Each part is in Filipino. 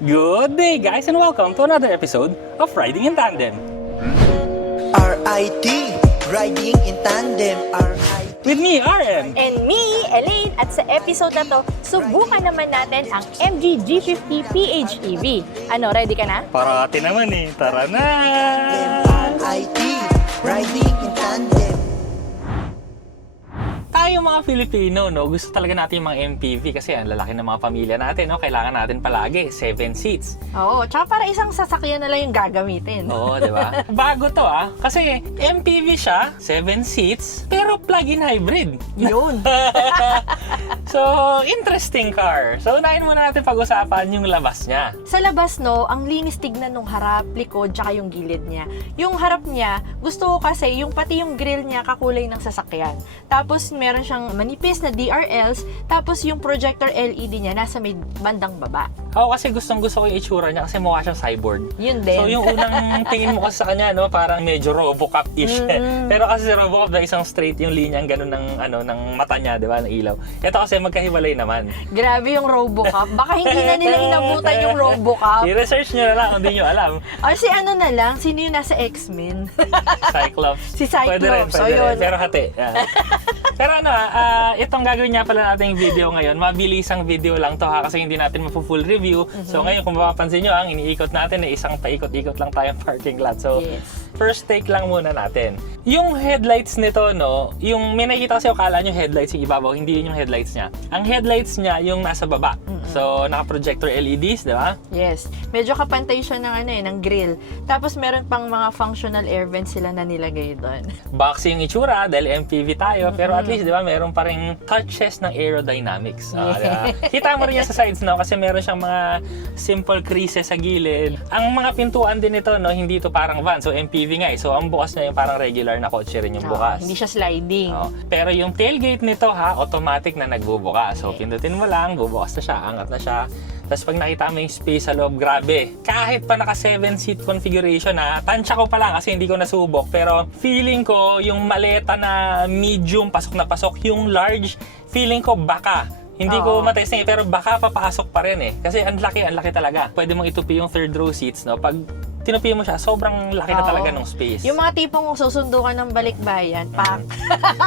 Good day, guys, and welcome to another episode of Riding in Tandem. RIT, Riding in Tandem, RIT. With me, RM. And me, Elaine, at sa episode na to, subukan naman natin ang MG G50 PHEV. Ano, ready ka na? Parati naman eh. Tara na! RIT, Riding in Tandem. Tayo mga Filipino, no, gusto talaga natin yung mga MPV kasi ang lalaki ng mga pamilya natin, no? Kailangan natin palagi 7 seats. Oo, tsaka para isang sasakyan na lang yung gagamitin. Oo, di ba? Bago to kasi MPV siya, 7 seats, pero plug-in hybrid. Yun. So, interesting car. So, unahin muna natin pag-usapan yung labas niya. Sa labas, no, ang linis tignan nung harap, likod, tsaka yung gilid niya. Yung harap niya, gusto ko kasi yung pati yung grill niya kakulay ng sasakyan. Tapos, meron siyang manipis na DRLs, tapos yung projector LED niya nasa may bandang baba. Ako kasi gustong-gusto ko yung itsura niya kasi mukha siyang cyborg. Yun din. So yung unang tingin mo kasi sa kanya, no, parang medyo Robocop-ish. Pero kasi si Robocop na isang straight yung linya, ganun ng mata niya, di ba, ng ilaw. Ito kasi magkahiwalay naman. Grabe yung Robocop. Baka hindi na nila inabutan yung Robocop. I-research nyo na lang kung di nyo alam. O si ano na lang, sino yung nasa X-Men? Cyclops. Si Cyclops. Pwede rin. So, yun. Pero hati. Yeah. Pero itong gagawin niya pala natin yung video ngayon, mabilisang video lang to kasi hindi natin mapu-full review. So ngayon kung mapapansin nyo, ang iniikot natin ay isang paikot-ikot lang tayong parking lot. So first take lang muna natin. Yung headlights nito, no, yung may nakikita kasi akala nyo headlights yung ibabaw, hindi yun yung headlights niya. Ang headlights niya yung nasa baba. So naka-projector LEDs, di ba? Yes. Medyo kapantay siya ng grill. Tapos meron pang mga functional air vents sila na nilagay doon. Boxy yung itsura dahil MPV tayo, pero at least, di ba, meron pa rin touches ng aerodynamics. Diba? Kita mo rin yan sa sides, no? Kasi meron siyang mga simple creases sa gilid. Ang mga pintuan din ito, no, hindi ito parang van. So, MPV nga eh. So, ang bukas niya yung parang regular na kotse rin yung bukas. Hindi siya sliding. Pero yung tailgate nito, automatic na nagbubuka. So, pindutin mo lang, bubukas na siya, angat na siya. Tapos pag nakita mo yung space sa loob, grabe. Kahit pa naka 7-seat configuration tansya ko pa lang kasi hindi ko nasubok. Pero feeling ko yung maleta na medium, pasok na pasok. Yung large, feeling ko baka. Hindi ko matesting pero baka papasok pa rin eh. Kasi ang laki talaga. Pwede mong itupi yung third row seats, no? Pag tinupi mo siya, sobrang laki na talaga ng space. Yung mga tipong susundo ka ng balikbayan, pak.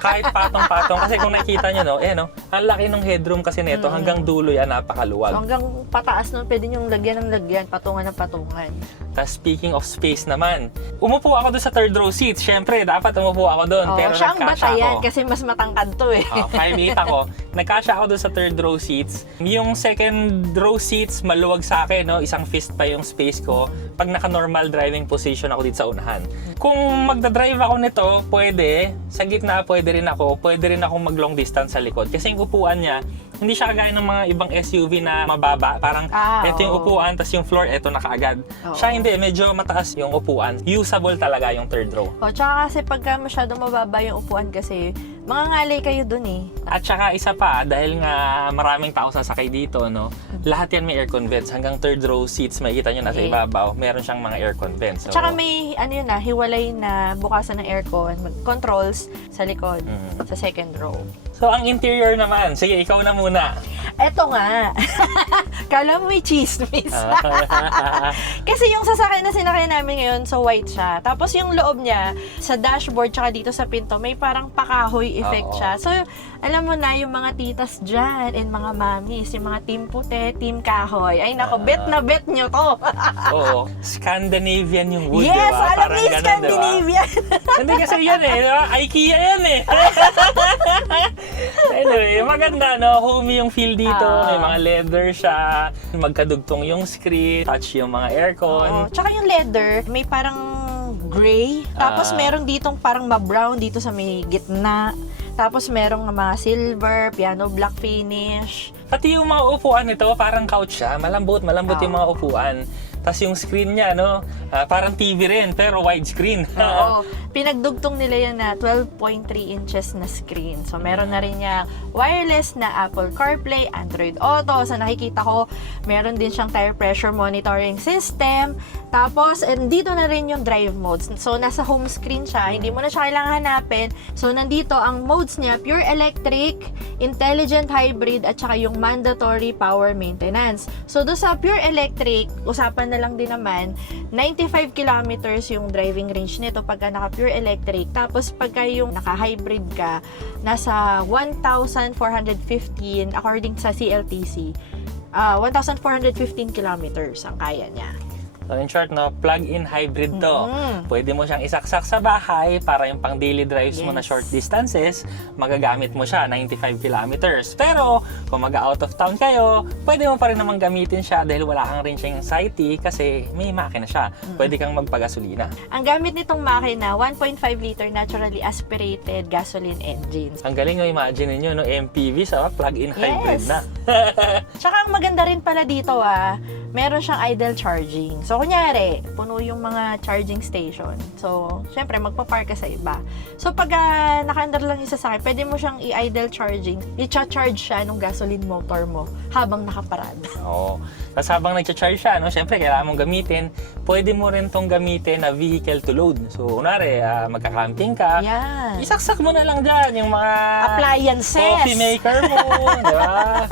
Kahit patong-patong. Kasi kung nakikita nyo, no, ang laki ng headroom kasi nito, hanggang dulo yan, napakaluwag. So, hanggang pataas nun, pwede nyo lagyan ng lagyan, patungan ng patungan. Tapos speaking of space naman, umupo ako doon sa third row seats. Syempre, dapat umupo ako doon. Pero siya ang nagkasya batayan ako. kasi mas matangkad to eh. 5'8 ako. Nagkasya ako doon sa third row seats. Yung second row seats, maluwag sa akin, no? Isang fist pa yung space ko. Pag naka-normal driving position ako dito sa unahan. Kung magdadrive ako nito, pwede. Sa gitna, pwede rin ako mag-long distance sa likod. Kasi yung upuan niya, hindi siya kagaya ng mga ibang SUV na mababa. Parang ito yung upuan, tas yung floor, ito na kaagad. Siya hindi, medyo mataas yung upuan. Usable talaga yung third row. Tsaka kasi pagka masyadong mababa yung upuan kasi, mangangalay kayo dun eh. At saka isa pa, dahil nga maraming tao sasakay dito, no? Lahat yan may aircon vents. Hanggang third row seats, makikita nyo nasa ibabaw, meron siyang mga aircon vents. So, Tsaka may hiwalay na bukasan ng aircon, controls sa likod, sa second row. So, ang interior naman, sige, ikaw na muna. Eto nga. Kala mo may chismis. Kasi yung sasakyan na sinakyan namin ngayon, so white siya. Tapos yung loob niya, sa dashboard tsaka dito sa pinto, may parang pakahoy effect siya. So, alam mo na, yung mga titas dyan and mga mamis, yung mga team puti, team kahoy. Ay nako, bet na bet nyo to. Oo. Scandinavian yung wood, Yes, diba? alam Parang mo yung ganun, Scandinavian. Diba? Hindi kasi yan eh. Diba? IKEA yan eh. Anyway, maganda, no? Homey yung feel dito. May mga leather siya. Magkadugtong yung screen. Touch yung mga aircon. Tsaka yung leather, may parang gray. Tapos meron ditong parang ma-brown dito sa may gitna. Tapos merong mga silver, piano black finish. Pati yung mga upuan nito, parang couch siya. Malambot yung mga upuan. Tapos yung screen niya, no? Parang TV rin, pero widescreen. Oo. Pinagdugtong nila yan na 12.3 inches na screen. So, meron na rin niya wireless na Apple CarPlay, Android Auto. Sa nakikita ko, meron din siyang tire pressure monitoring system. Tapos, and dito na rin yung drive modes. So, nasa home screen siya. Hindi mo na siya kailangan hanapin. So, nandito ang modes niya, pure electric, intelligent hybrid, at saka yung mandatory power maintenance. So, doon sa pure electric, usapan na lang din naman, 95 kilometers yung driving range nito pagka naka-pure electric. Tapos, pagka yung naka-hybrid ka, nasa 1,415 according sa CLTC. 1,415 kilometers ang kaya niya. So in short, no, plug-in hybrid to. Pwede mo siyang isaksak sa bahay para yung pang daily drives mo na short distances, magagamit mo siya 95 kilometers. Pero kung mag-out of town kayo, pwede mo pa rin naman gamitin siya dahil wala kang range anxiety kasi may makina siya. Pwede kang magpagasolina. Ang gamit nitong makina, 1.5 liter naturally aspirated gasoline engines. Ang galing, no, imagine niyo, no, MPV sa plug-in hybrid na. Tsaka ang maganda rin pala dito meron siyang idle charging. So, kunyari, puno yung mga charging station. So, syempre, magpa-park ka sa iba. So, pag naka-under lang yung sasakyan, pwede mo siyang i-idle charging. I-charge siya nung gasoline motor mo habang nakaparada. Oo. Tapos habang nag-charge siya, no, syempre, kailangan mong gamitin. Pwede mo rin tong gamitin na vehicle to load. So, kunwari, magka-camping ka. Yan. Isaksak mo na lang dyan yung mga Appliances. coffee maker mo, di ba?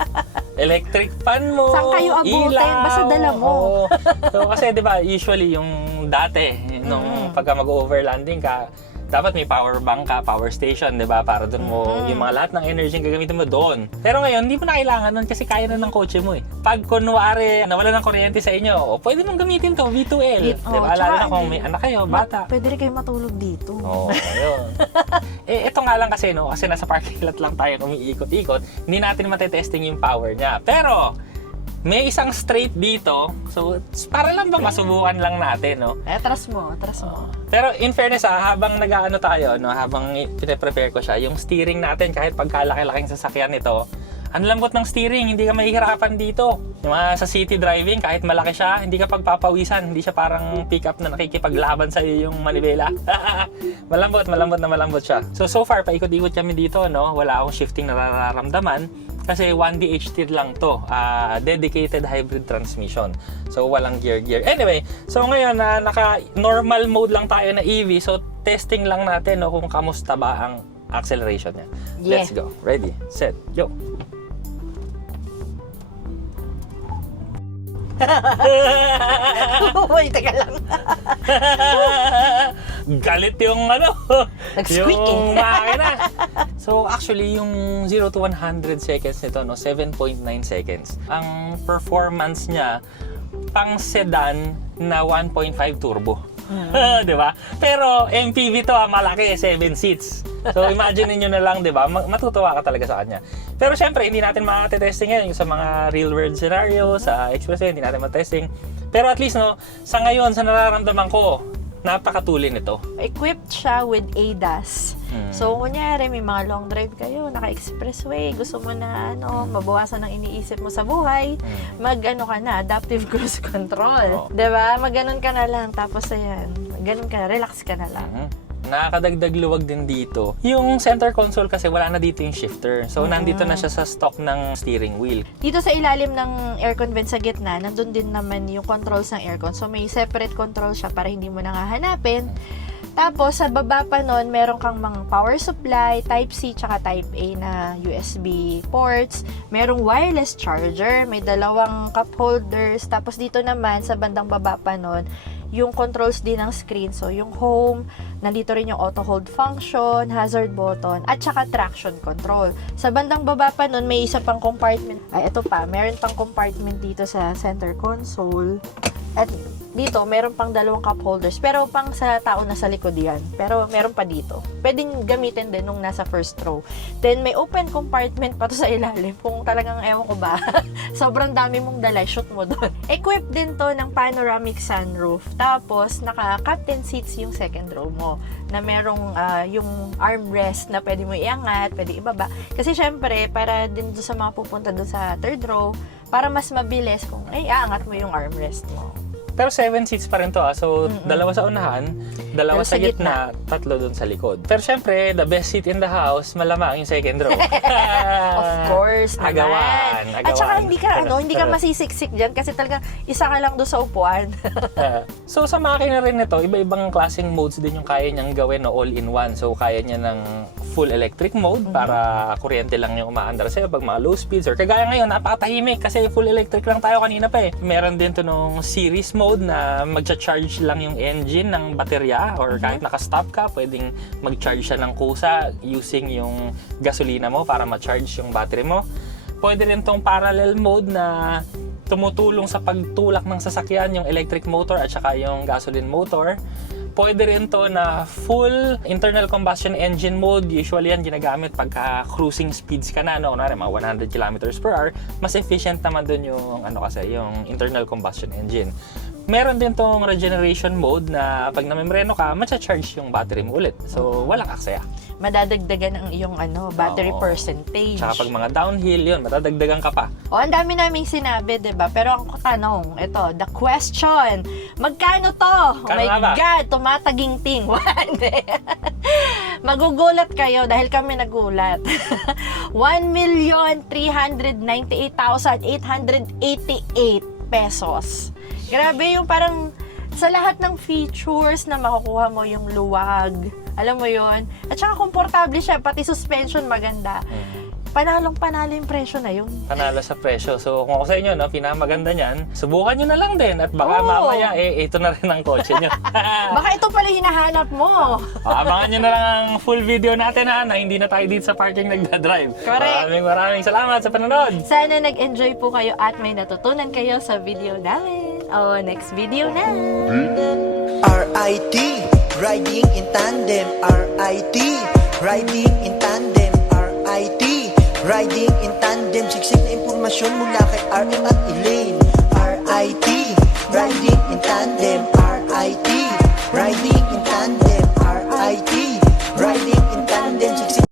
Electric fan mo, Saan kayo abutin? ilaw. Basta dala mo. Oo. So, kasi di ba, usually yung dati, nung pagka mag-overlanding ka, dapat may power bank ka, power station, di ba? Para doon mo, yung mga lahat ng energy yung gagamitin mo doon. Pero ngayon, hindi mo na kailangan nun kasi kaya na ng kotse mo eh. Pag kunwari, nawala ng kuryente sa inyo, pwede mong gamitin to, V2L. Di ba? Lalo na kung may anak kayo, bata. Pwede rin kayo matulog dito. Oo, ayun. Ito nga lang kasi, no? Kasi nasa parking lot lang tayo umiikot-ikot, hindi natin matetesting yung power niya. Pero, may isang straight dito. So, para lang ba masubukan lang natin, no? Trust mo. Pero in fairness, habang nag-aano tayo, no, habang pine-prepare ko siya, yung steering natin, kahit pagkalaki-laking sasakyan nito, ang lambot ng steering, hindi ka mahihirapan dito. Yung mga sa city driving, kahit malaki siya, hindi ka pagpapawisan. Hindi siya parang pick-up na nakikipaglaban sa iyo yung manibela. malambot siya. So far, paikot-ikot kami dito, no? Wala akong shifting na nararamdaman. Kasi 1DH tier lang to, dedicated hybrid transmission. So walang gear. Anyway, so ngayon naka-normal mode lang tayo na EV. So testing lang natin, no, kung kamusta ba ang acceleration niya. Yeah. Let's go. Ready, set, go. Uy, teka lang. Galit yung Nag-squeak yung makina. So actually yung 0 to 100 seconds nito, no, 7.9 seconds. Ang performance niya pang sedan na 1.5 turbo. 'Di ba? Pero MPV to, malaki, 7 seats. So imagine niyo na lang, 'di ba? Matutuwa ka talaga sa kanya. Pero syempre hindi natin makaka-testing ngayon sa mga real world scenario, sa expressway hindi natin ma-testing. Pero at least, no, sa ngayon, sa nararamdaman ko, napakatulin nito. Equipped siya with ADAS. So, kunyari, may mga long drive kayo, naka-expressway, gusto mo na, mabawasan ang iniisip mo sa buhay, ka na, adaptive cruise control. Diba? Mag-ganon ka na lang, tapos ayan, ganon ka na, relax ka na lang. Nakakadagdag luwag din dito. Yung center console kasi wala na dito yung shifter. So, nandito na siya sa stock ng steering wheel. Dito sa ilalim ng aircon vent sa gitna, nandun din naman yung controls ng aircon. So, may separate control siya para hindi mo nangahanapin. Tapos, sa baba pa nun, meron kang mga power supply, Type-C, tsaka Type-A na USB ports. Merong wireless charger, may dalawang cup holders. Tapos, dito naman, sa bandang baba pa nun, yung controls din ng screen. So, yung home, nandito rin yung auto hold function, hazard button, at saka traction control. Sa bandang baba pa nun, may isa pang compartment. Ay, ito pa, meron pang compartment dito sa center console. At dito, meron pang dalawang cup holders. Pero pang sa tao na sa likod yan. Pero meron pa dito. Pwedeng gamitin din nung nasa first row. Then, may open compartment pa to sa ilalim. Kung talagang ewan ko ba, sobrang dami mong dala, shoot mo doon. Equipped din to ng panoramic sunroof. Tapos, naka-captain seats yung second row mo. Na merong yung armrest na pwede mo iangat, pwede ibaba. Kasi syempre, para din doon sa mga pupunta doon sa third row, para mas mabilis kung, aangat mo yung armrest mo. Pero 7 seats pa rin to So, dalawa sa unahan, dalawa Dalawa sa sa gitna, tatlo dun sa likod. Pero syempre, the best seat in the house, malamang yung second row. Of course naman. Agawan. At saka hindi ka masisiksik dyan kasi talagang isa ka lang doon sa upuan. So sa makina rin nito, iba-ibang klaseng modes din yung kaya niyang gawin all-in-one. So kaya niya ng full electric mode para kuryente lang yung umaandar sa'yo pag mga low speeds or kagaya ngayon, napakatahimik kasi full electric lang tayo kanina pa Meron din to nung series mode na magcha-charge lang yung engine ng baterya or kahit naka-stop ka, pwedeng mag-charge siya ng kusa using yung gasolina mo para ma-charge yung battery mo. Pwede rin tong parallel mode na tumutulong sa pagtulak ng sasakyan yung electric motor at saka yung gasoline motor. Pwede rin to na full internal combustion engine mode. Usually yan ginagamit pagka cruising speeds ka na, no? Kunwari, mga 100 kilometers per hour. Mas efficient naman dun yung, yung internal combustion engine. Meron din tong regeneration mode na pag namembreno ka, matcha-charge yung battery mo ulit. So, walang aksaya. Madadagdagan ang iyong battery Oo. percentage. Tsaka pag mga downhill, yun, matadagdagan ka pa. Ang dami naming sinabi, 'di ba? Pero ang tanong, ito, the question, magkano to? Oh Kano my nga ba? God, tumataginting. Magugulat kayo dahil kami nagulat. 1,398,888 pesos. Grabe yung parang sa lahat ng features na makukuha mo yung luwag. Alam mo yon. At saka komportable siya, pati suspension maganda. Panalong-panalo yung presyo na yun. Panalo sa presyo. So, kung ako sa inyo, no, pinamaganda niyan, subukan nyo na lang din. At baka Oo. mamaya, ito na rin ang kotse nyo. Baka ito pala hinahanap mo. Abangan nyo na lang ang full video natin na hindi na tayo dito sa parking nagdadrive. Correct. Maraming salamat sa panonood. Sana nag-enjoy po kayo at may natutunan kayo sa video namin. Next video na! RIT, riding in tandem. RIT, riding in tandem. RIT, riding in tandem. Siksik na impormasyon mula kay RM at Elaine. RIT, riding in tandem.